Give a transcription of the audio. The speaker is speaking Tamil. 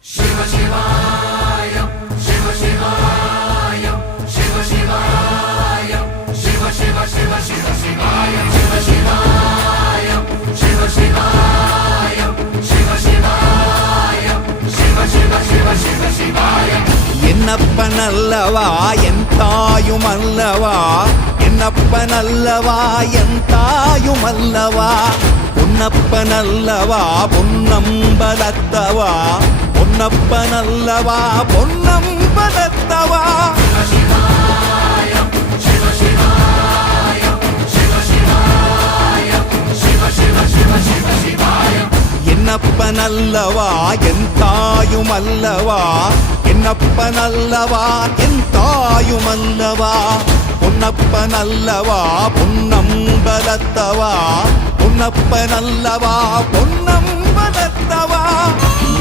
என்னப்பனல்லவா என் தாயுமல்லவா, என்னப்பனல்லவா என் தாயுமல்லவா, பொன்னப்பனல்லவா பொன்னம்பலத்தவா, பொன்னப்பனல்லவா பொன்னம்பலத்தவா. என்னப்பனல்லவா என் தாயுமல்லவா, என்னப்பனல்லவா என் தாயுமல்லவா, பொன்னப்பனல்லவா பொன்னம்பலத்தவா, பொன்னப்பனல்லவா பொன்னம்பலத்தவா.